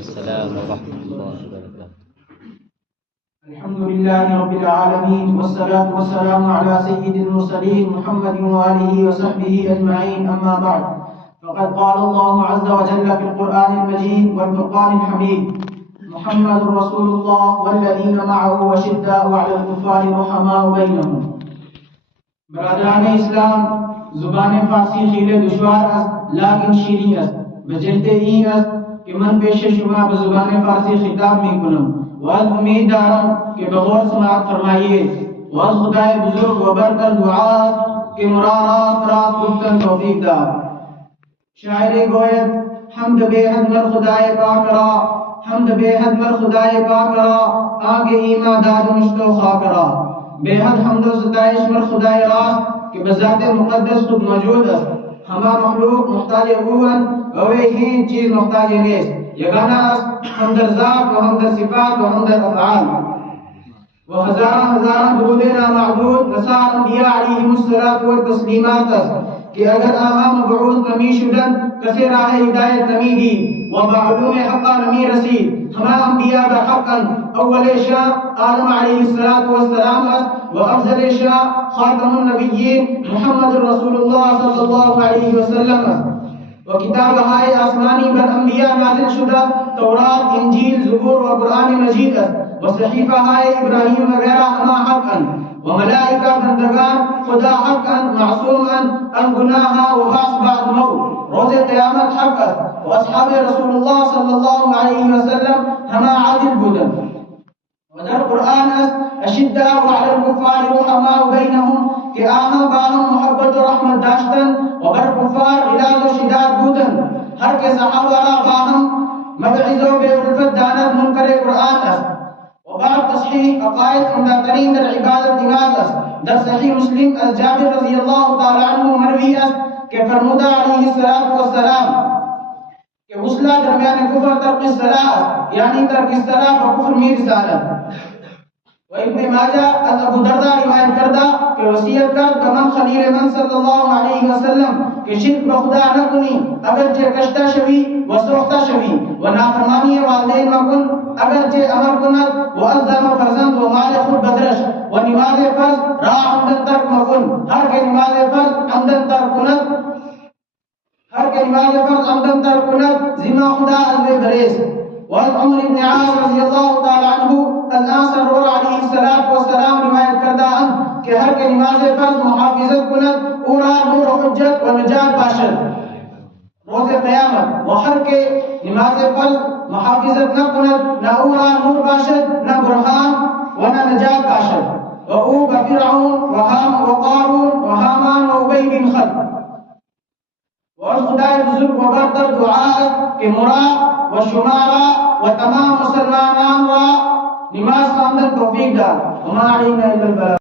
السلام ورحمة الله وبركاته. الحمد لله رب العالمين والصلاة والسلام على سيد المرسلين محمد وآله وصحبه أجمعين، أما بعد، فقد قال الله عز وجل في القرآن المجيد والفرقان الحميد: محمد رسول الله والذين معه أشداء على الكفار رحماء بينهم. برادران اسلام، زبان فارسی خیل دشوار است لیکن شیرین است. بجهت این است که من پیش شما به زبان فارسی خطاب می کنم و از امید دارم که به غور سماعت فرمایید و از خدای بزرگ و برتر دعا است که مرا راست گفتن توفیق داد. شاعر گوید: حمد بے حد مر خدای پاک را، حمد بے حد مر خدای پاک را، آگے ایما داد مشت و خاک را. بے حد حمد و ستائش مر خدای راست کہ بذات مقدس خود موجود است. ہما مخلوق محتاج اوان و ہی چیز محتاج نیست. یگانہ است ہم در ذات و ہم در صفات و ہم در افعال. و ہزارہ درود نامعدود نثار انبیاء علیہم الصلاۃ والتسلیمات است کہ اگر آنها مبعوث نمی شدند کسی راہ ہدایت نمی دی و معلوم حقا نمی رسید. ہما انبیاء بحقا اول شاہ آدم علیہ الصلاۃ والسلام است و افضل شاہ خاتم النبیین محمد رسول اللہ صلی اللہ علیہ وسلم است. و کتاب ہائے آسمانی بر انبیاء نازل شدہ تورات، انجیل، زبور و قرآن مجید است و صحیفہ ہائے ابراہیم وغیرہ ہما حقا و ملائکہ بندگان خدا حقا معصوما ان گناہا و باس بعد موت. روز قیامت حق است و اصحاب رسول اللہ صلی اللہ علیہ وسلم ہما عادل بودن. و در قرآن است اشداء علی الکفار رحماء بینهم کہ آنها باهم محبت و رحمت داشتن و بر کفار غلاظ و شداد بودن. ہر کے صحابہ را باهم مبعظ و بے الفت داند منکر قرآن است. و بعد تصحیح عقائد عمدہترین در عبادت نماز است. در صحیح مسلم از جابر رضی اللہ تعالی عنہ مروی است کہ فرمودا علیہ السلام کہ وصلہ درمیان کفر ترک الصلاۃ است، یعنی ترک الصلاۃ و کفر میں رسالت. و ابن ماجہ از ابو دردہ روایت کردہ کہ وصیت کرد تمام خلیل من صلی اللہ علیہ وسلم کہ شرک بخدا نہ کنی اگرچہ کشتہ شوی و سوختہ شوی، و نافرمانی والدین مکن اگرچہ امر کند و ازدم فرزند و مال خود بدرش، و نماز فرض را عمدن ترک مکن، ہر کے نماز فرض عمدن ترک کند، ہر کے نماز فرض عمدن ترک کند ذمہ خدا از بے بریز. وعن عمر بن عاص رضی اللہ تعالی عنہ از سرور علیہ السلام روایت کردہ کہ ہر کے نماز فرض محافظت کند او را نور و حجت و نجات باشد روز قیامت، و ہر کے نماز فرض محافظت نہ کند نہ او را نور باشد نہ برہان و نہ نجات باشد. و او بفرعون و قارون و حامان و ابی بن خلف. اور خدای بزرگ و برتر دعا است کہ مرا و شمارا و تمام مسلمانان را نماز خواندن توفیق داد. وما علینا الا البلاغ.